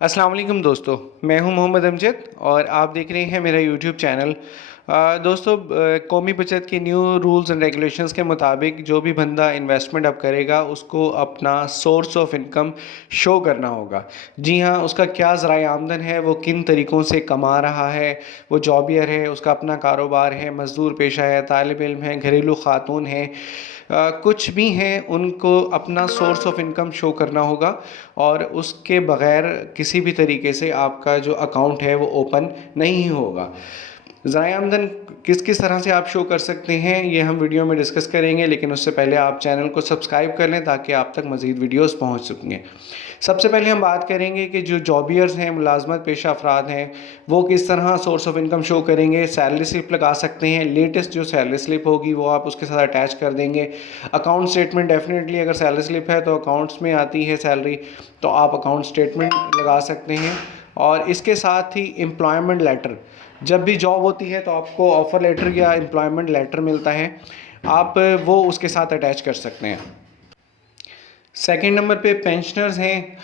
अस्सलाम वालेकुम दोस्तों, मैं हूं मोहम्मद अमजद और आप देख रहे हैं मेरा यूट्यूब चैनल। दोस्तों, कौमी बचत के न्यू रूल्स एंड रेगुलेशंस के मुताबिक जो भी बंदा इन्वेस्टमेंट अब करेगा उसको अपना सोर्स ऑफ इनकम शो करना होगा। जी हाँ, उसका क्या ज़राए आमदन है, वो किन तरीक़ों से कमा रहा है, वो जॉबियर है, उसका अपना कारोबार है, मज़दूर पेशा है, तालिब इल्म है, घरेलू ख़ातून है, कुछ भी हैं, उनको अपना सोर्स ऑफ इनकम शो करना होगा और उसके बग़ैर किसी भी तरीके से आपका जो अकाउंट है वो ओपन नहीं होगा। ज़राए आमदन किस किस तरह से आप शो कर सकते हैं ये हम वीडियो में डिस्कस करेंगे, लेकिन उससे पहले आप चैनल को सब्सक्राइब कर लें ताकि आप तक मज़ीद वीडियोस पहुंच सकें। सबसे पहले हम बात करेंगे कि जो जॉबियर्स हैं, मुलाजमत पेशा अफराद हैं, वो किस तरह सोर्स ऑफ इनकम शो करेंगे। सैलरी स्लिप लगा सकते हैं, लेटेस्ट जो सैलरी स्लिप होगी वो आप उसके साथ अटैच कर देंगे। अकाउंट स्टेटमेंट डेफिनेटली, अगर सैलरी स्लिप है तो अकाउंट्स में आती है सैलरी, तो आप अकाउंट स्टेटमेंट लगा सकते हैं। और इसके साथ ही एम्प्लॉयमेंट लेटर, जब भी जॉब होती है तो आपको ऑफ़र लेटर या एम्प्लॉयमेंट लेटर मिलता है, आप वो उसके साथ अटैच कर सकते हैं। सेकंड नंबर पे पेंशनर्स हैं,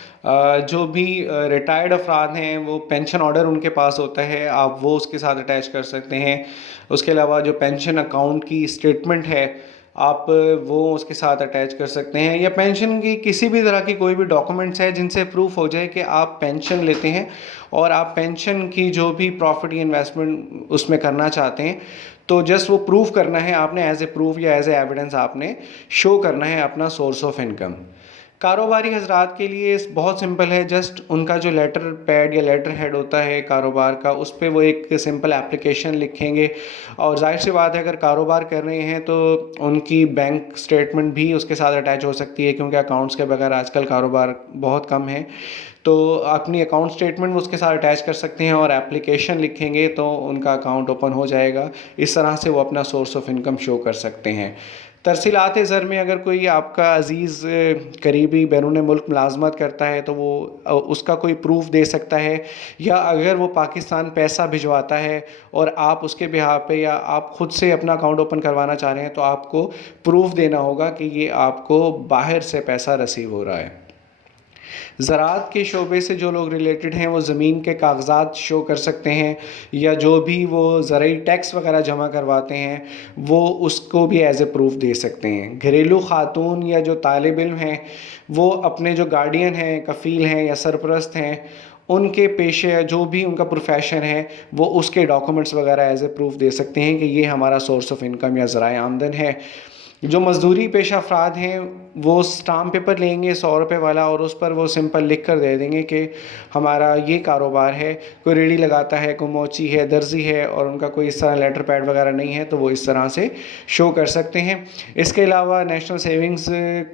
जो भी रिटायर्ड अफराद हैं वो पेंशन ऑर्डर उनके पास होता है, आप वो उसके साथ अटैच कर सकते हैं। उसके अलावा जो पेंशन अकाउंट की स्टेटमेंट है, आप वो उसके साथ अटैच कर सकते हैं, या पेंशन की किसी भी तरह की कोई भी डॉक्यूमेंट्स है जिनसे प्रूफ हो जाए कि आप पेंशन लेते हैं और आप पेंशन की जो भी प्रॉफिट इन्वेस्टमेंट उसमें करना चाहते हैं, तो जस्ट वो प्रूफ करना है आपने, एज ए प्रूफ या एज ए एविडेंस आपने शो करना है अपना सोर्स ऑफ इनकम। कारोबारी हजरात के लिए बहुत सिंपल है, जस्ट उनका जो लेटर पैड या लेटर हेड होता है कारोबार का, उस पर वो एक सिंपल एप्लीकेशन लिखेंगे। और जाहिर सी बात है, अगर कारोबार कर रहे हैं तो उनकी बैंक स्टेटमेंट भी उसके साथ अटैच हो सकती है, क्योंकि अकाउंट्स के बगैर आजकल कारोबार बहुत कम है। तो अपनी अकाउंट स्टेटमेंट वो उसके साथ अटैच कर सकते हैं और एप्लीकेशन लिखेंगे तो उनका अकाउंट ओपन हो जाएगा। इस तरह से वो अपना सोर्स ऑफ इनकम शो कर सकते हैं। तरसीलात ज़र में अगर कोई आपका अज़ीज़ करीबी बैरून मुल्क मुलाजमत करता है तो वो उसका कोई प्रूफ दे सकता है, या अगर वो पाकिस्तान पैसा भिजवाता है और आप उसके बिहाफ़ पे या आप ख़ुद से अपना अकाउंट ओपन करवाना चाह रहे हैं, तो आपको प्रूफ देना होगा कि ये आपको बाहर से पैसा रिसीव हो रहा है। ज़राअत के शोबे से जो लोग रिलेटेड हैं वो ज़मीन के कागज़ात शो कर सकते हैं, या जो भी वो ज़रूरी टैक्स वगैरह जमा करवाते हैं वो उसको भी एज ए प्रूफ दे सकते हैं। घरेलू ख़ातून या जो तालिब इल्म हैं वो अपने जो गार्डियन हैं, कफ़ील हैं या सरपरस्त हैं, उनके पेशे या जो भी उनका प्रोफेशन है वो उसके डॉक्यूमेंट्स वगैरह एज ए प्रूफ दे सकते हैं कि ये हमारा सोर्स ऑफ इनकम या ज़राए आमदन है। जो मज़दूरी पेशा अफराद हैं वो स्टाम्प पेपर लेंगे 100 रुपये वाला, और उस पर वो सिंपल लिख कर दे देंगे कि हमारा ये कारोबार है। कोई रेडी लगाता है, कोई मोची है, दर्जी है, और उनका कोई इस तरह लेटर पैड वगैरह नहीं है, तो वो इस तरह से शो कर सकते हैं। इसके अलावा नेशनल सेविंग्स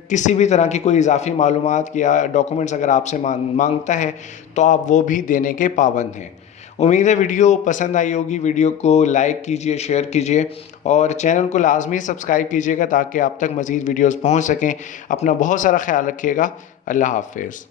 किसी भी तरह की कोई इजाफी मालूमात या डॉक्यूमेंट्स अगर आपसे मांगता है तो आप वो भी देने के पाबंद हैं। उम्मीद है वीडियो पसंद आई होगी। वीडियो को लाइक कीजिए, शेयर कीजिए और चैनल को लाजमी सब्सक्राइब कीजिएगा ताकि आप तक मज़ीद वीडियोस पहुंच सकें। अपना बहुत सारा ख्याल रखिएगा। अल्लाह हाफ़िज़।